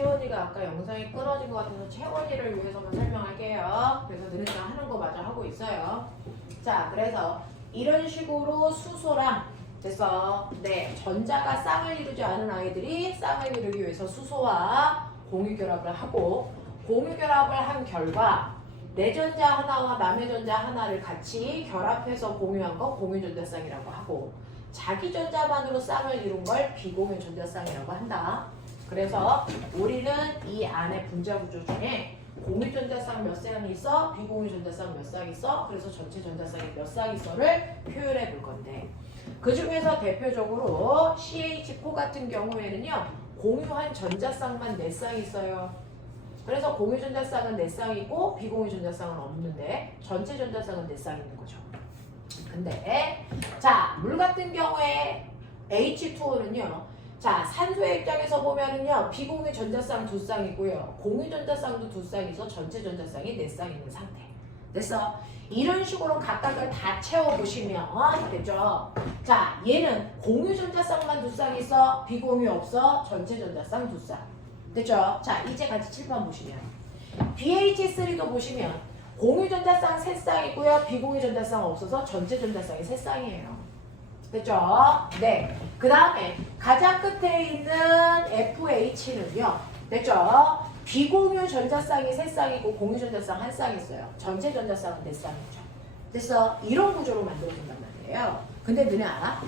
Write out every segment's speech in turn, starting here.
채원이가 아까 영상이 끊어진 것 같아서 채원이를 위해서만 설명할게요. 그래서 너네가 하는 거 마저 하고 있어요. 자, 그래서 이런 식으로 수소랑 됐어. 네, 전자가 쌍을 이루지 않은 아이들이 쌍을 이루기 위해서 수소와 공유결합을 하고 공유결합을 한 결과 내전자 하나와 남의전자 하나를 같이 결합해서 공유한 거 공유전자쌍이라고 하고 자기 전자만으로 쌍을 이룬 걸 비공유전자쌍이라고 한다. 그래서 우리는 이 안에 분자 구조 중에 공유전자쌍 몇 쌍이 있어? 비공유전자쌍 몇 쌍이 있어? 그래서 전체 전자쌍이 몇 쌍이 있어를 표현해 볼 건데 그 중에서 대표적으로 CH4 같은 경우에는요 공유한 전자쌍만 4쌍이 있어요. 그래서 공유전자쌍은 4쌍이고 비공유전자쌍은 없는데 전체 전자쌍은 4쌍이 있는 거죠. 근데 자, 물 같은 경우에 H2O는요 자, 산소의 입장에서 보면은요 비공유 전자쌍 2쌍이고요 공유 전자쌍도 2쌍이서 전체 전자쌍이 4쌍 있는 상태. 됐어? 이런 식으로 각각을 다 채워보시면 됐죠? 자, 얘는 공유 전자쌍만 2쌍 있어 비공유 없어 전체 전자쌍 2쌍. 됐죠? 자, 이제 같이 칠판 보시면 BH3도 보시면 공유 전자쌍 3쌍이고요 비공유 전자쌍 없어서 전체 전자쌍이 3쌍이에요. 됐죠? 네. 그 다음에 가장 끝에 있는 FH는요. 됐죠? 비공유 전자쌍이 3쌍이고 공유 전자쌍 1쌍 있어요. 전체 전자쌍은 4쌍이죠. 됐어? 이런 구조로 만들어준단 말이에요. 근데 너네 알아?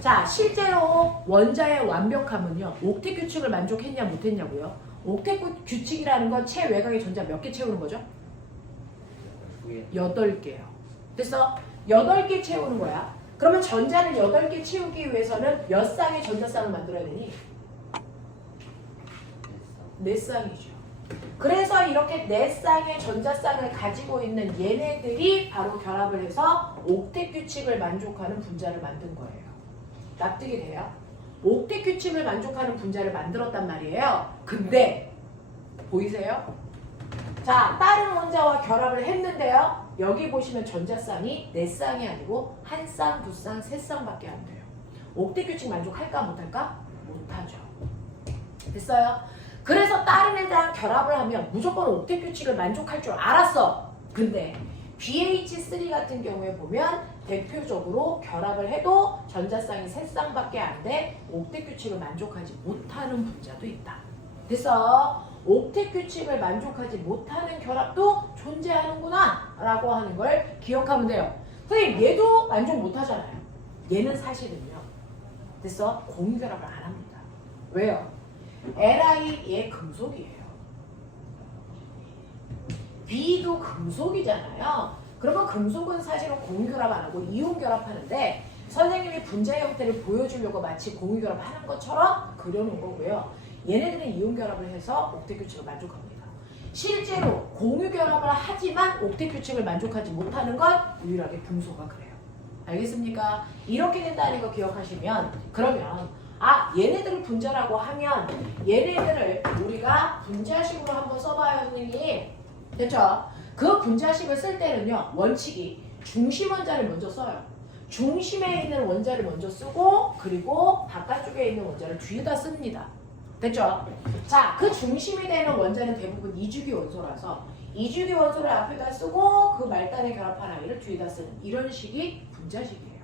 자, 실제로 원자의 완벽함은요. 옥텟 규칙을 만족했냐 못했냐고요? 옥텟 규칙이라는 건 최외곽의 전자 몇 개 채우는 거죠? 8개요. 됐어? 8개 채우는 거야. 그러면 전자를 8개 채우기 위해서는 몇 쌍의 전자쌍을 만들어야 되니? 4쌍이죠. 그래서 이렇게 4쌍의 전자쌍을 가지고 있는 얘네들이 바로 결합을 해서 옥텟 규칙을 만족하는 분자를 만든 거예요. 납득이 돼요? 옥텟 규칙을 만족하는 분자를 만들었단 말이에요. 근데 보이세요? 자, 다른 원자와 결합을 했는데요. 여기 보시면 전자쌍이 4쌍이 아니고 1쌍, 2쌍, 3쌍밖에 안 돼요. 옥텟 규칙 만족할까 못할까? 못하죠. 됐어요? 그래서 다른 애들랑 결합을 하면 무조건 옥텟 규칙을 만족할 줄 알았어. 근데 BH3 같은 경우에 보면 대표적으로 결합을 해도 전자쌍이 3쌍밖에 안 돼 옥텟 규칙을 만족하지 못하는 분자도 있다. 됐어? 옥텟 규칙을 만족하지 못하는 결합도 존재하는구나 라고 하는 걸 기억하면 돼요. 선생님 얘도 만족 못하잖아요. 얘는 사실은요. 됐어? 공유결합을 안 합니다. 왜요? Li 얘 금속이에요. B도 금속이잖아요. 그러면 금속은 사실은 공유결합 안 하고 이온결합하는데 선생님이 분자 형태를 보여주려고 마치 공유결합하는 것처럼 그려놓은 거고요. 얘네들은 이온결합을 해서 옥텟 규칙을 만족합니다. 실제로 공유결합을 하지만 옥텟 규칙을 만족하지 못하는 건 유일하게 금소가 그래요. 알겠습니까? 이렇게 된다는 거 기억하시면 그러면 얘네들을 분자라고 하면 얘네들을 우리가 분자식으로 한번 써봐요 선생님. 됐죠? 그 분자식을 쓸 때는요 원칙이 중심 원자를 먼저 써요. 중심에 있는 원자를 먼저 쓰고 그리고 바깥쪽에 있는 원자를 뒤에다 씁니다. 됐죠? 자, 그 중심이 되는 원자는 대부분 이주기 원소라서 이주기 원소를 앞에다 쓰고 그 말단에 결합한 아이를 뒤에다 쓰는 이런 식이 분자식이에요.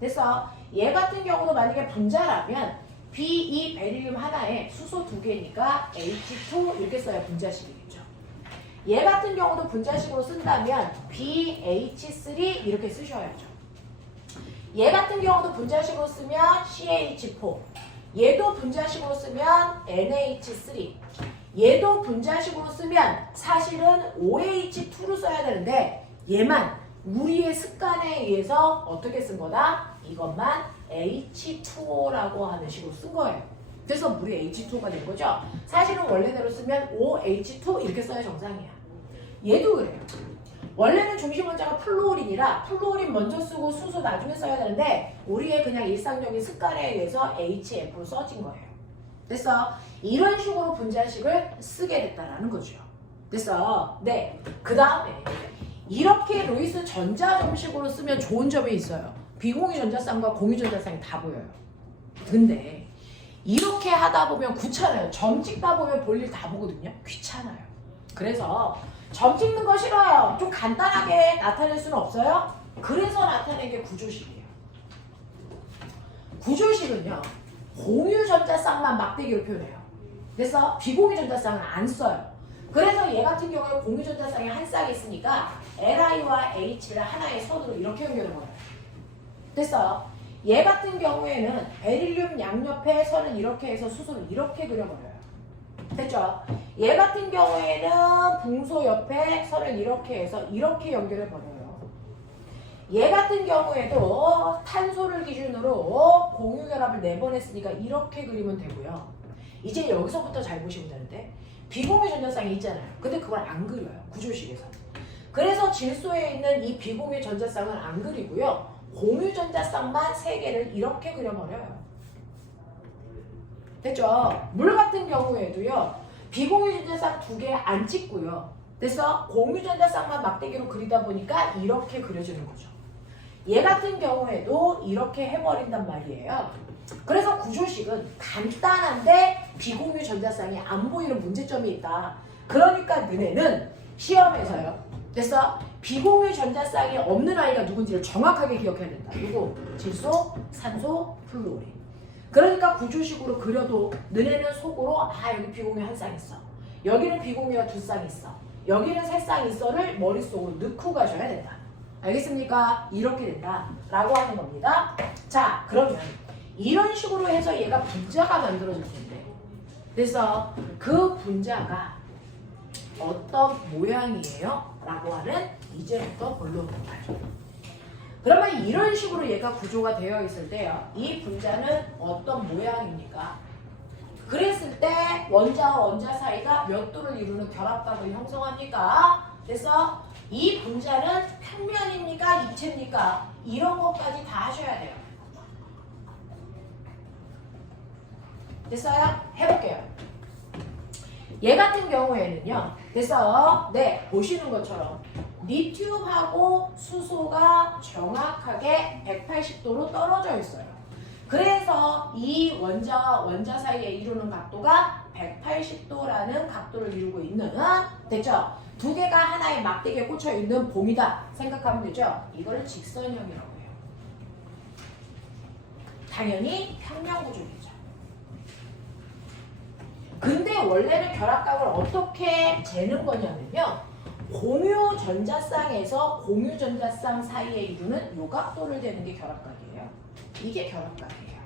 됐어? 얘 같은 경우도 만약에 분자라면 B2 베릴륨 하나에 수소 2개니까 H2 이렇게 써야 분자식이겠죠. 얘 같은 경우도 분자식으로 쓴다면 BH3 이렇게 쓰셔야죠. 얘 같은 경우도 분자식으로 쓰면 CH4 얘도 분자식으로 쓰면 NH3 얘도 분자식으로 쓰면 사실은 OH2로 써야 되는데 얘만 우리의 습관에 의해서 어떻게 쓴 거다? 이것만 H2O라고 하는 식으로 쓴 거예요. 그래서 물이 H2O가 된 거죠. 사실은 원래대로 쓰면 OH2 이렇게 써야 정상이야. 얘도 그래요. 원래는 중심 원자가 플루오린이라 플루오린 먼저 쓰고 수소 나중에 써야 되는데 우리의 그냥 일상적인 습관에 의해서 HF로 써진 거예요. 됐어? 이런 식으로 분자식을 쓰게 됐다라는 거죠. 됐어? 네. 그 다음에 이렇게 루이스 전자점식으로 쓰면 좋은 점이 있어요. 비공유 전자쌍과 공유 전자쌍이 다 보여요. 근데 이렇게 하다 보면 귀찮아요. 점 찍다 보면 볼일 다 보거든요. 귀찮아요. 그래서 점 찍는 거 싫어요. 좀 간단하게 나타낼 수는 없어요. 그래서 나타낸 게 구조식이에요. 구조식은요. 공유전자쌍만 막대기로 표현해요. 그래서 비공유전자쌍은 안 써요. 그래서 얘 같은 경우에 공유전자쌍이 한 쌍이 있으니까 Li와 H를 하나의 선으로 이렇게 연결해버려요. 됐어요. 얘 같은 경우에는 베릴륨 양옆에 선은 이렇게 해서 수소를 이렇게 그려버려요. 됐죠? 얘 같은 경우에는 붕소 옆에 선을 이렇게 해서 이렇게 연결해버려요. 얘 같은 경우에도 탄소를 기준으로 공유결합을 4번 했으니까 이렇게 그리면 되고요. 이제 여기서부터 잘 보시면 되는데 비공유 전자쌍이 있잖아요. 근데 그걸 안 그려요. 구조식에서. 그래서 질소에 있는 이 비공유 전자쌍은 안 그리고요. 공유 전자쌍만 3개를 이렇게 그려버려요. 됐죠? 물 같은 경우에도요. 비공유 전자쌍 2개 안 찍고요. 그래서 공유 전자쌍만 막대기로 그리다 보니까 이렇게 그려지는 거죠. 얘 같은 경우에도 이렇게 해버린단 말이에요. 그래서 구조식은 간단한데 비공유 전자쌍이 안 보이는 문제점이 있다. 그러니까 너네는 시험에서요. 그래서 비공유 전자쌍이 없는 아이가 누군지를 정확하게 기억해야 된다. 누구? 질소, 산소, 플루오린. 그러니까 구조식으로 그려도 너네는 속으로 아 여기 비공유 한 쌍 있어. 여기는 비공유가 2쌍 있어. 여기는 3쌍 있어를 머릿속으로 넣고 가셔야 된다. 알겠습니까? 이렇게 된다. 라고 하는 겁니다. 자, 그러면 이런 식으로 해서 얘가 분자가 만들어질 텐데 그래서 그 분자가 어떤 모양이에요? 라고 하는 이제부터 본론 공부하죠. 그러면 이런 식으로 얘가 구조가 되어 있을 때요. 이 분자는 어떤 모양입니까? 그랬을 때 원자와 원자 사이가 몇 도를 이루는 결합각을 형성합니까? 그래서 이 분자는 평면입니까? 입체입니까? 이런 것까지 다 하셔야 돼요. 됐어요? 해볼게요. 얘 같은 경우에는요. 그래서 보시는 것처럼 리튬하고 수소가 정확하게 180도로 떨어져 있어요. 그래서 이 원자와 원자 사이에 이루는 각도가 180도라는 각도를 이루고 있는 됐죠? 2개가 하나의 막대기에 꽂혀 있는 봄이다 생각하면 되죠? 이거를 직선형이라고 해요. 당연히 평면 구조겠죠. 근데 원래는 결합각을 어떻게 재는 거냐면요. 공유 전자쌍에서 공유 전자쌍 사이에 이루는 요 각도를 재는 게 결합각이에요. 이게 결합각이에요.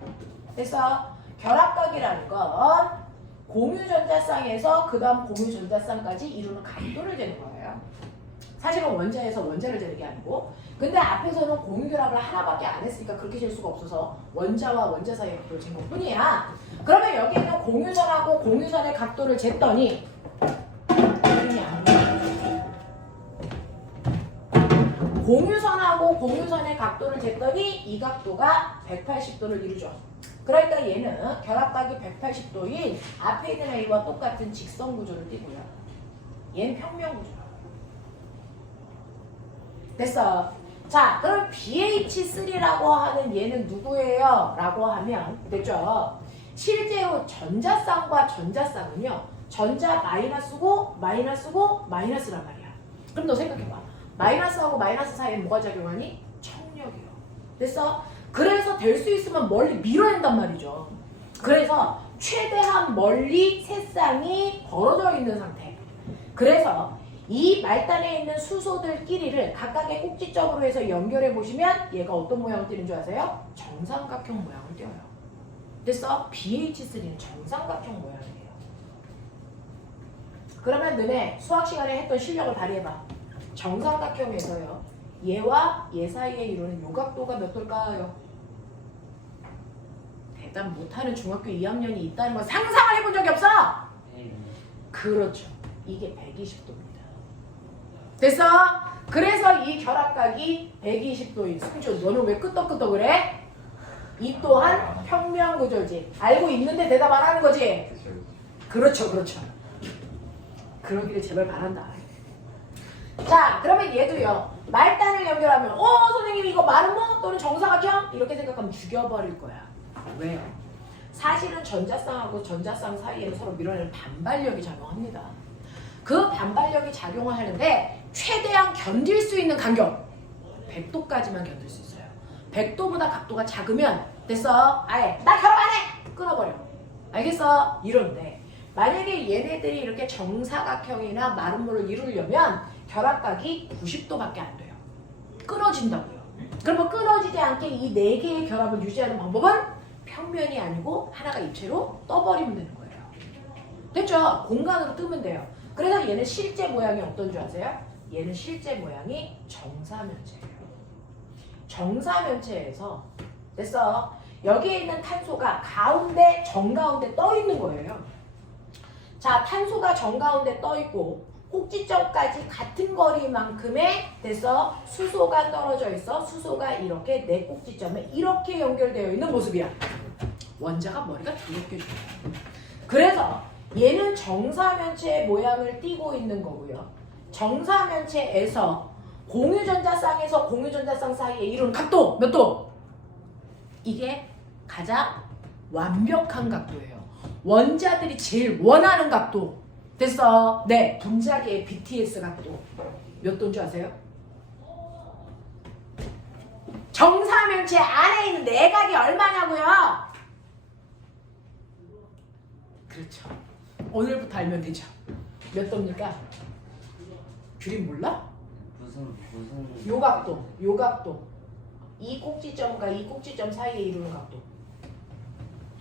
그래서 결합각이라는 건 공유 전자쌍에서 그 다음 공유 전자쌍까지 이루는 각도를 재는 거예요. 사실은 원자에서 원자를 재는 게 아니고 근데 앞에서는 공유 결합을 하나밖에 안 했으니까 그렇게 잴 수가 없어서 원자와 원자 사이의 각도를 잰 것뿐이야. 그러면 여기에는 공유선하고 공유선의 각도를 쟀더니 공유선하고 공유선의 각도를 쟀더니 이 각도가 180도를 이루죠. 그러니까 얘는 결합각이 180도인 앞에 있는 A와 똑같은 직선 구조를 띠고요. 얘는 평면 구조. 됐어. 자, 그럼 BH3라고 하는 얘는 누구예요? 라고 하면 됐죠? 실제로 전자쌍과 전자쌍은요. 전자 마이너스고 마이너스고 마이너스란 말이야. 그럼 너 생각해봐. 마이너스하고 마이너스 사이에 뭐가 작용하니? 청력이요. 됐어? 그래서 될 수 있으면 멀리 밀어야 한단 말이죠. 그래서 최대한 멀리 세 쌍이 벌어져 있는 상태. 그래서 이 말단에 있는 수소들끼리를 각각의 꼭지점으로 해서 연결해 보시면 얘가 어떤 모양을 띠는 줄 아세요? 정삼각형 모양을 띄어요. 됐어? BH3는 정삼각형 모양이에요. 그러면 너네 수학 시간에 했던 실력을 발휘해봐. 정삼각형에서요. 얘와 얘 사이에 이루는 요 각도가 몇 도일까요? 대답 못하는 중학교 2학년이 있다는 걸 상상을 해본 적이 없어? 그렇죠. 이게 120도입니다. 됐어? 그래서 이 결합각이 120도인 승주 너는 왜 끄떡끄떡을 해? 이 또한 평면 구조지. 알고 있는데 대답 안 하는 거지? 그렇죠, 그렇죠. 그러기를 제발 바란다. 자, 그러면 얘도요. 말단을 연결하면 선생님 이거 마름모 또는 정사각형? 이렇게 생각하면 죽여버릴 거야. 왜요? 사실은 전자쌍하고 전자쌍 사이에는 서로 밀어내는 반발력이 작용합니다. 그 반발력이 작용을 하는데 최대한 견딜 수 있는 간격 100도까지만 견딜 수 있어요. 100도보다 각도가 작으면 됐어. 아예 나 결혼 안 해! 끊어버려. 알겠어? 이런데 만약에 얘네들이 이렇게 정사각형이나 마름모를 이루려면 결합각이 90도밖에 안 돼요. 끊어진다고요. 그러면 끊어지지 않게 이 4개의 결합을 유지하는 방법은 평면이 아니고 하나가 입체로 떠버리면 되는 거예요. 됐죠? 공간으로 뜨면 돼요. 그래서 얘는 실제 모양이 어떤 줄 아세요? 얘는 실제 모양이 정사면체예요. 정사면체에서 됐어. 여기에 있는 탄소가 가운데 정가운데 떠 있는 거예요. 자, 탄소가 정가운데 떠 있고 꼭지점까지 같은 거리만큼의 됐어. 수소가 떨어져 있어. 수소가 이렇게 내 꼭지점에 이렇게 연결되어 있는 모습이야. 원자가 머리가 두렵게 좋아요. 그래서 얘는 정사면체의 모양을 띠고 있는 거고요. 정사면체에서 공유전자쌍에서 공유전자쌍 사이에 이루는 각도 몇 도? 이게 가장 완벽한 각도예요. 원자들이 제일 원하는 각도. 됐어. 네, 분자계의 BTS 각도 몇 도인 줄 아세요? 정사면체 안에 있는 내각이 얼마냐고요? 그렇죠. 오늘부터 알면 되죠. 몇 도입니까? 규림 몰라? 무슨 요 각도, 요 각도. 이 꼭지점과 이 꼭지점 사이에 이루는 각도.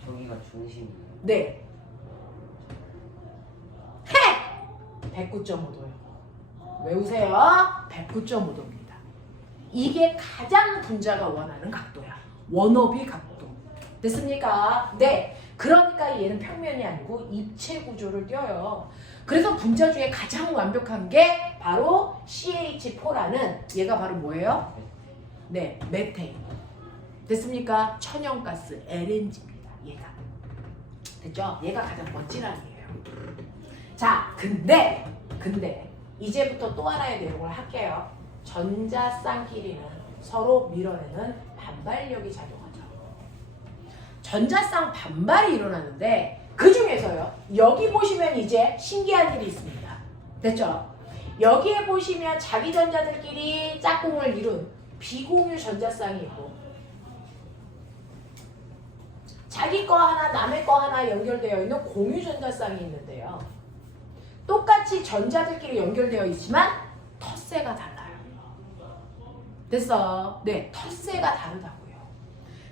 저기가 중심이에요. 네. 109.5도요. 외우세요. 109.5도입니다. 이게 가장 분자가 원하는 각도야. 원업이 각도. 됐습니까? 네. 그러니까 얘는 평면이 아니고 입체 구조를 띄어요. 그래서 분자 중에 가장 완벽한 게 바로 CH4라는 얘가 바로 뭐예요? 네, 메테인. 됐습니까? 천연가스 LNG입니다. 얘가. 됐죠? 얘가 가장 멋지란이에요. 자, 근데 이제부터 또 하나의 내용을 할게요. 전자쌍끼리는 서로 밀어내는 반발력이 작용하죠. 전자쌍 반발이 일어나는데 그 중에서요. 여기 보시면 이제 신기한 일이 있습니다. 됐죠? 여기에 보시면 자기 전자들끼리 짝꿍을 이룬 비공유 전자쌍이 있고 자기 거 하나 남의 거 하나 연결되어 있는 공유 전자쌍이 있는데요. 똑같이 전자들끼리 연결되어 있지만 텃세가 달라요. 됐어? 네, 텃세가 다르다고요.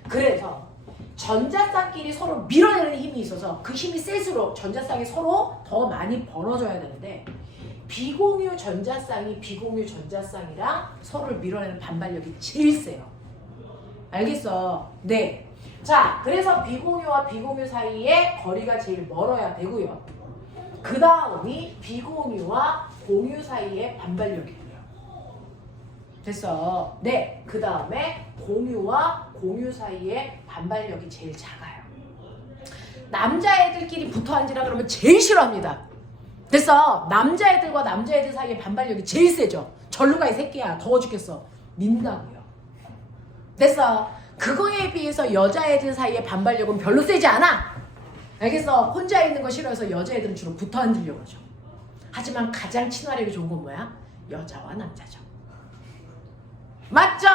그래서 전자쌍끼리 서로 밀어내는 힘이 있어서 그 힘이 셀수록 전자쌍이 서로 더 많이 벌어져야 되는데 비공유 전자쌍이 비공유 전자쌍이랑 서로를 밀어내는 반발력이 제일 세요. 알겠어? 네. 자, 그래서 비공유와 비공유 사이에 거리가 제일 멀어야 되고요. 그 다음이 비공유와 공유 사이의 반발력이에요. 됐어? 네. 그 다음에 공유와 공유 사이의 반발력이 제일 작아요. 남자애들끼리 붙어 앉으라 그러면 제일 싫어합니다. 됐어? 남자애들과 남자애들 사이의 반발력이 제일 세죠. 절로 가 이 새끼야. 더워 죽겠어. 민다고요. 됐어? 그거에 비해서 여자애들 사이의 반발력은 별로 세지 않아. 알겠어? 혼자 있는 거 싫어해서 여자애들은 주로 붙어 앉으려고 하죠. 하지만 가장 친화력이 좋은 건 뭐야? 여자와 남자죠. 맞죠?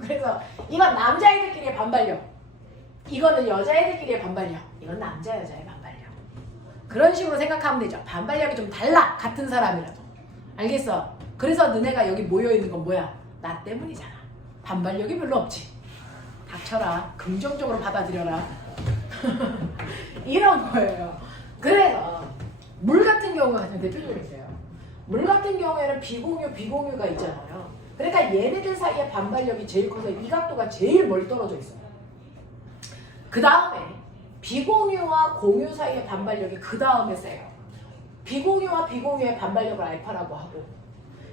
그래서 이건 남자애들끼리의 반발력, 이거는 여자애들끼리의 반발력, 이건 남자 여자의 반발력. 그런 식으로 생각하면 되죠. 반발력이 좀 달라. 같은 사람이라도. 알겠어? 그래서 너네가 여기 모여있는 건 뭐야? 나 때문이잖아. 반발력이 별로 없지. 닥쳐라. 긍정적으로 받아들여라. 이런 거예요. 그래서 물 같은 경우가 가장 대표적이세요. 물 같은 경우에는 비공유가 있잖아요. 그러니까 얘네들 사이의 반발력이 제일 커서 이 각도가 제일 멀리 떨어져 있어요. 그 다음에 비공유와 공유 사이의 반발력이 그 다음에 세요. 비공유와 비공유의 반발력을 알파라고 하고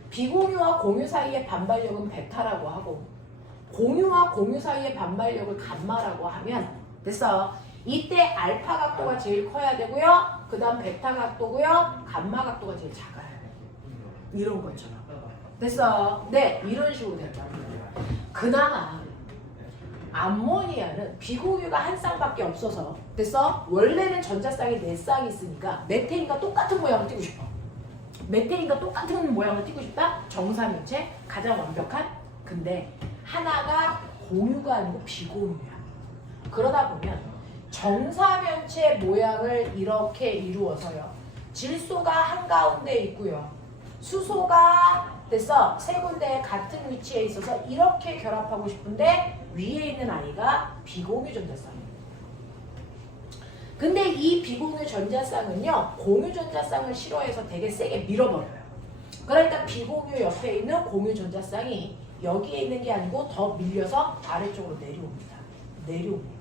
비공유와 공유 사이의 반발력은 베타라고 하고 공유와 공유 사이의 반발력을 감마라고 하면 됐어. 이때 알파 각도가 제일 커야 되고요. 그 다음 베타 각도고요. 감마 각도가 제일 작아요. 이런 것처럼. 됐어. 네, 이런 식으로 된다. 그나마 암모니아는 비공유가 한 쌍밖에 없어서 됐어? 원래는 전자쌍이 4쌍이 있으니까 메테인과 똑같은 모양을 띄고 싶어. 메테인과 똑같은 모양을 띄고 싶다? 정사면체 가장 완벽한. 근데 하나가 공유가 아니고 비공유야. 그러다 보면 정사면체 모양을 이렇게 이루어서요. 질소가 한가운데 있고요. 수소가 됐어. 세 군데 같은 위치에 있어서 이렇게 결합하고 싶은데 위에 있는 아이가 비공유 전자쌍이에요. 근데 이 비공유 전자쌍은요. 공유 전자쌍을 싫어해서 되게 세게 밀어버려요. 그러니까 비공유 옆에 있는 공유 전자쌍이 여기에 있는 게 아니고 더 밀려서 아래쪽으로 내려옵니다. 내려옵니다.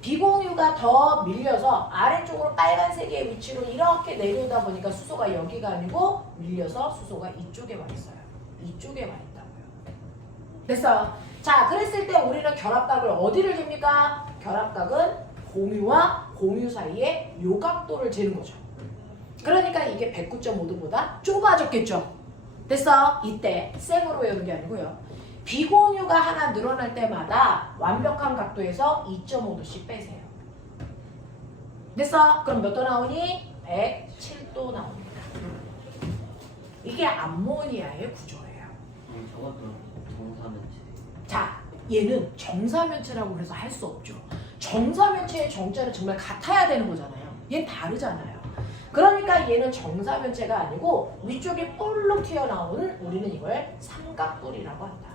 비공유가 더 밀려서 아래쪽으로 빨간색의 위치로 이렇게 내려오다 보니까 수소가 여기가 아니고 밀려서 수소가 이쪽에 와 있어요. 이쪽에 와 있다고요. 됐어. 자, 그랬을 때 우리는 결합각을 어디를 잽니까? 결합각은 공유와 공유 사이에 요 각도를 재는 거죠. 그러니까 이게 109.5도보다 좁아졌겠죠. 됐어. 이때 생으로 외우는 게 아니고요. 비공유가 하나 늘어날 때마다 완벽한 각도에서 2.5도씩 빼세요. 됐어? 그럼 몇 도 나오니? 107도 나옵니다. 이게 암모니아의 구조예요. 저것도 정사면체. 자, 얘는 정사면체라고 그래서 할 수 없죠. 정사면체의 정자는 정말 같아야 되는 거잖아요. 얘는 다르잖아요. 그러니까 얘는 정사면체가 아니고 위쪽에 뿔로 튀어나온 우리는 이걸 삼각뿔이라고 한다.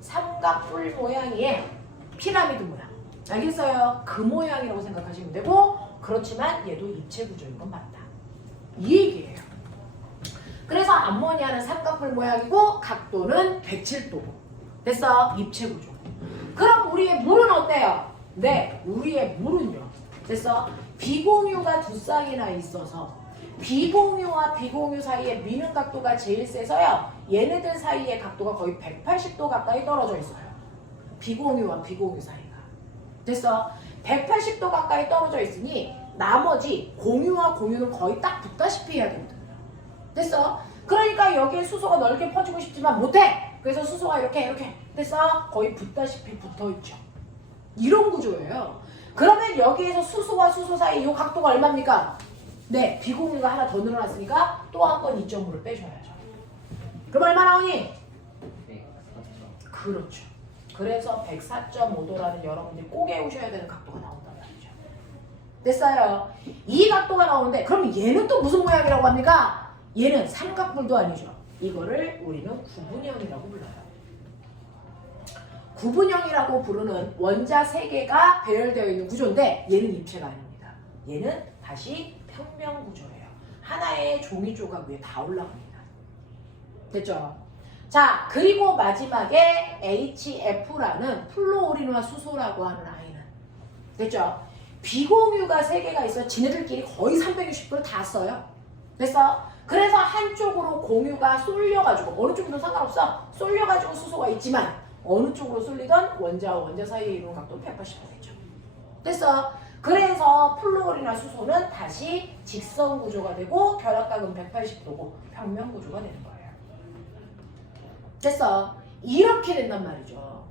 삼각뿔 모양의 피라미드 모양. 알겠어요? 그 모양이라고 생각하시면 되고 그렇지만 얘도 입체 구조인 건 맞다. 이 얘기예요. 그래서 암모니아는 삼각뿔 모양이고 각도는 107도고 됐어? 입체 구조. 그럼 우리의 물은 어때요? 네, 우리의 물은요. 됐어? 비공유가 두 쌍이나 있어서 비공유와 비공유 사이에 미는 각도가 제일 세서요. 얘네들 사이의 각도가 거의 180도 가까이 떨어져 있어요. 비공유와 비공유 사이가. 됐어? 180도 가까이 떨어져 있으니 나머지 공유와 공유는 거의 딱 붙다시피 해야 되거든요. 됐어? 그러니까 여기에 수소가 넓게 퍼지고 싶지만 못해. 그래서 수소가 이렇게 됐어? 거의 붙다시피 붙어있죠. 이런 구조예요. 그러면 여기에서 수소와 수소 사이 이 각도가 얼마입니까? 네, 비공유가 하나 더 늘어났으니까 또 한 번 2.5를 빼줘야죠. 그럼 얼마 나오니? 104점. 그렇죠. 그래서 104.5도라는 여러분들이 꼭 외우셔야 되는 각도가 나온단 말이죠. 됐어요. 이 각도가 나오는데 그럼 얘는 또 무슨 모양이라고 합니까? 얘는 삼각뿔도 아니죠. 이거를 우리는 구분형이라고 불러요. 구분형이라고 부르는 원자 3개가 배열되어 있는 구조인데 얘는 입체가 아닙니다. 얘는 다시 평면 구조예요. 하나의 종이 조각 위에 다 올라갑니다. 됐죠? 자, 그리고 마지막에 HF라는 플로오린과 수소라고 하는 아이는 됐죠? 비공유가 3개가 있어 지네들끼리 거의 360도를 다 써요. 됐어? 그래서 한쪽으로 공유가 쏠려가지고 어느 쪽이든 상관없어. 쏠려가지고 수소가 있지만 어느 쪽으로 쏠리던 원자와 원자 사이에 이루는 각도는 180도 되죠. 됐어? 그래서 플로오린이나 수소는 다시 직선 구조가 되고 결합각은 180도고 평면 구조가 되는 거예요. 됐어? 이렇게 된단 말이죠.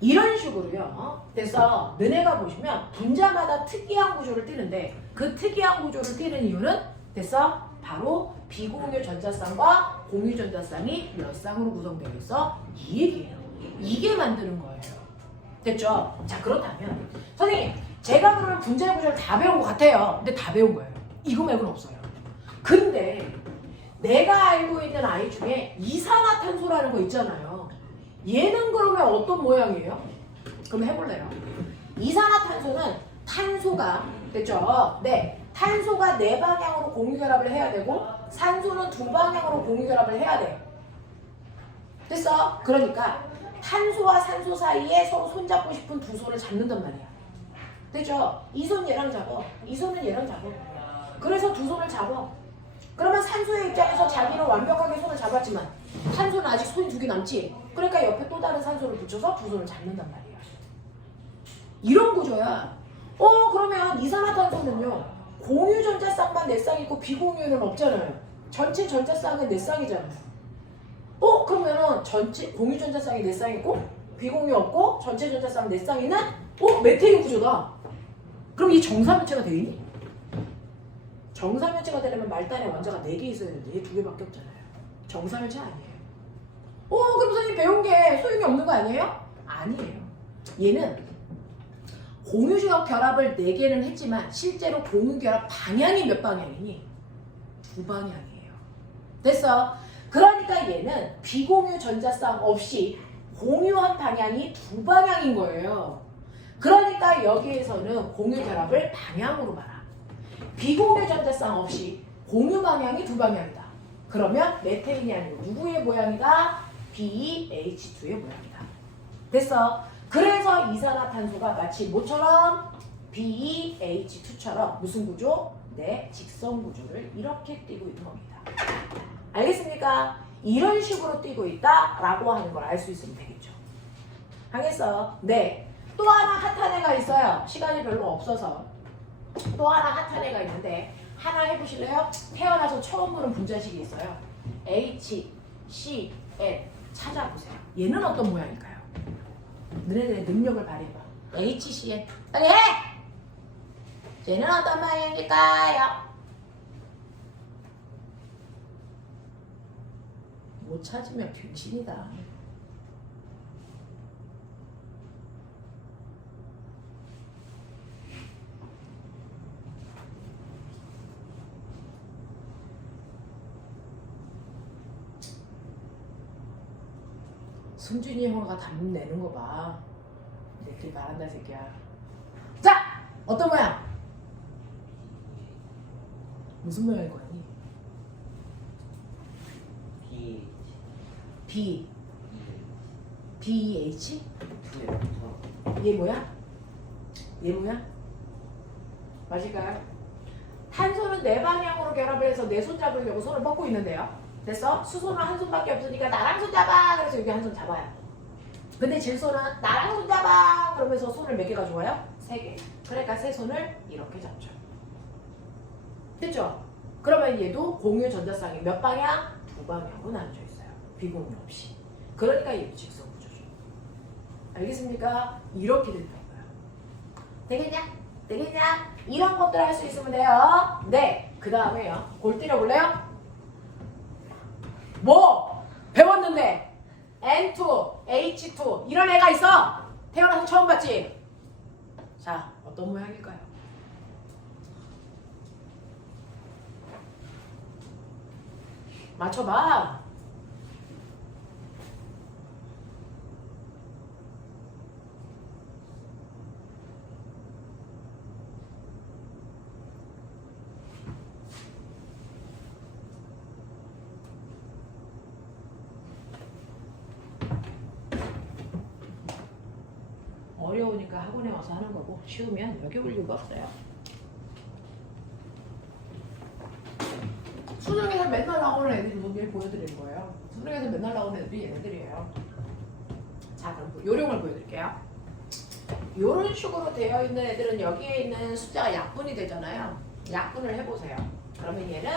이런 식으로요. 됐어? 너네가 보시면 분자마다 특이한 구조를 띠는데 그 특이한 구조를 띠는 이유는 됐어? 바로 비공유 전자쌍과 공유 전자쌍이 몇 쌍으로 구성되어 있어? 이 얘기예요. 이게 만드는 거예요. 됐죠? 자, 그렇다면 선생님, 제가 그러면 분자의 구조를 다 배운 것 같아요. 근데 다 배운 거예요. 이거 말고는 없어요. 근데 내가 알고 있는 아이 중에 이산화탄소라는 거 있잖아요. 얘는 그러면 어떤 모양이에요? 그럼 해볼래요. 이산화탄소는 탄소가 됐죠? 네, 탄소가 4방향으로 공유결합을 해야 되고 산소는 2방향으로 공유결합을 해야 돼요. 됐어? 그러니까 탄소와 산소 사이에 서로 손잡고 싶은 두 손을 잡는단 말이야. 됐죠? 이 손 얘랑 잡아. 이 손은 얘랑 잡아. 그래서 두 손을 잡아. 그러면 산소의 입장에서 자기는 완벽하게 손을 잡았지만 탄소는 아직 손이 2개 남지. 그러니까 옆에 또 다른 산소를 붙여서 두 손을 잡는단 말이야. 이런 구조야. 그러면 이산화탄소는요. 공유 전자쌍만 4쌍 있고 비공유는 없잖아요. 전체 전자쌍은 4쌍이잖아요. 그러면은 전체 공유 전자쌍이 4쌍 있고 비공유 없고 전체 전자쌍 네 쌍이는 메테오 구조다. 그럼 이 정사면체가 되겠니? 정사면체가 되려면 말단에 원자가 4개 있어야 되는데 얘 2개밖에 없잖아요. 정사면체 아니에요. 그럼 선생님 배운 게 소용이 없는 거 아니에요? 아니에요. 얘는 공유적 결합을 4개는 했지만 실제로 공유 결합 방향이 몇 방향이니? 2방향이에요. 됐어? 그러니까 얘는 비공유 전자쌍 없이 공유한 방향이 2방향인 거예요. 그러니까 여기에서는 공유 결합을 방향으로 봐라. 비공유 전자쌍 없이 공유 방향이 2방향이다. 그러면 메테인이 아니고 누구의 모양이다? BH2의 모양이다. 됐어? 그래서 이산화탄소가 마치 뭐처럼? BH2처럼 무슨 구조? 네, 직선 구조를 이렇게 띄고 있는 겁니다. 알겠습니까? 이런 식으로 띄고 있다라고 하는 걸 알 수 있으면 되겠죠. 알겠어? 네. 또 하나 핫한 애가 있어요. 시간이 별로 없어서. 또 하나 핫한 애가 있는데 하나 해보실래요? 태어나서 처음 보는 분자식이 있어요. H, C, N 찾아보세요. 얘는 어떤 모양일까요? 너네들의 능력을 발휘해봐. H, C, N 빨리 해! 얘는 어떤 모양일까요? 못 찾으면 병신이다. 승준이 형아가 답 내는 거 봐. 이렇게 말한다 새끼야. 자! 어떤 모양? 무슨 모양일 거니? B BH? 얘 뭐야? 얘 뭐야? 맞을까요? 탄소는 네 방향으로 결합을 해서 내 손 잡으려고 손을 뻗고 있는데요. 됐어? 수소는 한 손밖에 없으니까 나랑 손 잡아! 그래서 여기 한 손 잡아요. 근데 질소는 나랑 손 잡아! 그러면서 손을 몇 개 가져와요? 3개. 그러니까 세 손을 이렇게 잡죠. 됐죠? 그러면 얘도 공유 전자쌍이 몇 방향? 2방향으로 나눠져 있어요. 비공유 없이. 그러니까 얘도 직선 구조죠. 알겠습니까? 이렇게 된다고요. 되겠냐? 되겠냐? 이런 것들 할 수 있으면 돼요. 네. 그 다음에요. 골 때려볼래요? 뭐? 배웠는데 N2, H2 이런 애가 있어. 태어나서 처음 봤지? 자, 어떤 모양일까요? 맞춰봐. 어려우니까 학원에 와서 하는 거고 쉬우면 여기 올 이유가 없어요. 수능에서 맨날 나오는 애들이 여기 보여드리는 거예요. 수능에서 맨날 나오는 애들이 얘네들이에요. 자, 그럼 요령을 보여드릴게요. 이런 식으로 되어 있는 애들은 여기에 있는 숫자가 약분이 되잖아요. 약분을 해보세요. 그러면 얘는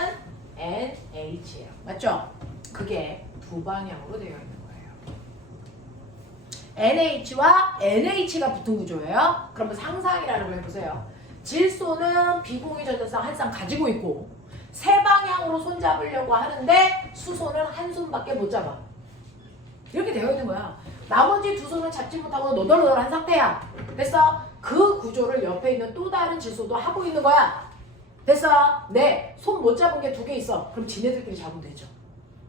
NH예요. 맞죠? 그게 2방향으로 되어 있는 거예요. NH와 NH가 붙은 구조예요. 그러면 상상이라는 걸 해보세요. 질소는 비공유 전자쌍 한 쌍 가지고 있고 세 방향으로 손 잡으려고 하는데 수소는 한 손밖에 못 잡아. 이렇게 되어 있는 거야. 나머지 두 손은 잡지 못하고 너덜너덜한 상태야. 됐어? 그 구조를 옆에 있는 또 다른 질소도 하고 있는 거야. 됐어? 네. 손 못 잡은 게 2개 있어. 그럼 지네들끼리 잡으면 되죠.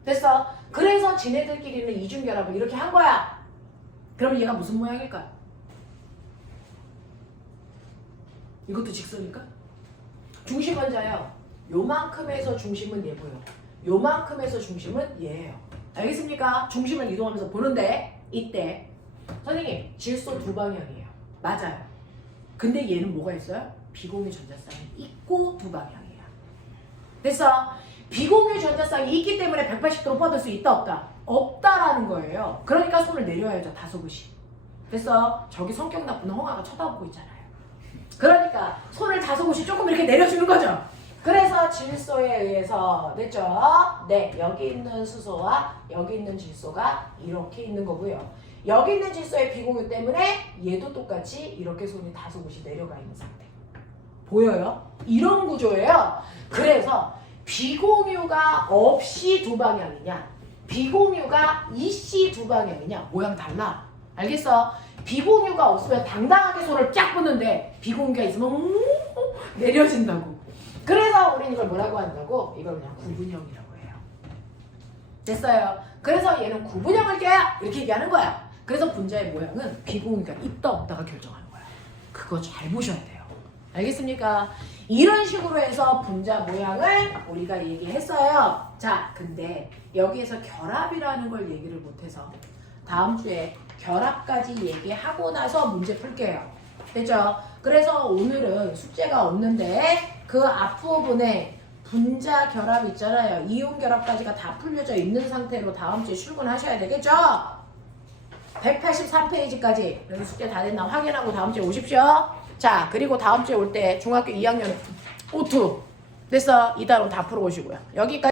됐어? 그래서 지네들끼리는 이중결합을 이렇게 한 거야. 그럼 얘가 무슨 모양일까? 이것도 직선일까? 중심 원자예요. 요만큼에서 중심은 얘 보여. 요만큼에서 중심은 얘예요. 알겠습니까? 중심을 이동하면서 보는데 이때 선생님 질소 2방향이에요. 맞아요. 근데 얘는 뭐가 있어요? 비공유 전자쌍이 있고 2방향이에요. 됐어? 비공유 전자쌍이 있기 때문에 180도로 뻗을 수 있다 없다? 없다라는 거예요. 그러니까 손을 내려야죠. 5곳이. 됐어? 저기 성격 나쁜 홍아가 쳐다보고 있잖아요. 그러니까 손을 5곳이 조금 이렇게 내려주는 거죠. 그래서 질소에 의해서 됐죠? 네, 여기 있는 수소와 여기 있는 질소가 이렇게 있는 거고요. 여기 있는 질소의 비공유 때문에 얘도 똑같이 이렇게 손이 다소곳이 내려가 있는 상태. 보여요? 이런 구조예요. 그래서 비공유가 없이 두 방향이냐, 비공유가 이씨 두 방향이냐, 모양 달라. 알겠어? 비공유가 없으면 당당하게 손을 쫙 뻗는데 비공유가 있으면 내려진다고. 그래서 우리는 이걸 뭐라고 한다고? 이걸 그냥 구분형이라고 해요. 됐어요? 그래서 얘는 구분형을 껴야 이렇게 얘기하는 거야. 그래서 분자의 모양은 비공유가 있다 없다가 결정하는 거야. 그거 잘 보셔야 돼요. 알겠습니까? 이런 식으로 해서 분자 모양을 우리가 얘기했어요. 자, 근데 여기에서 결합이라는 걸 얘기를 못해서 다음 주에 결합까지 얘기하고 나서 문제 풀게요. 됐죠? 그래서 오늘은 숙제가 없는데 그 앞부분에 분자 결합 있잖아요. 이온 결합까지가 다 풀려져 있는 상태로 다음 주에 출근하셔야 되겠죠? 183페이지까지 여기 숙제 다 됐나 확인하고 다음 주에 오십시오. 자, 그리고 다음 주에 올 때 중학교 2학년 오투 됐어? 이따로 다 풀어오시고요. 여기까지.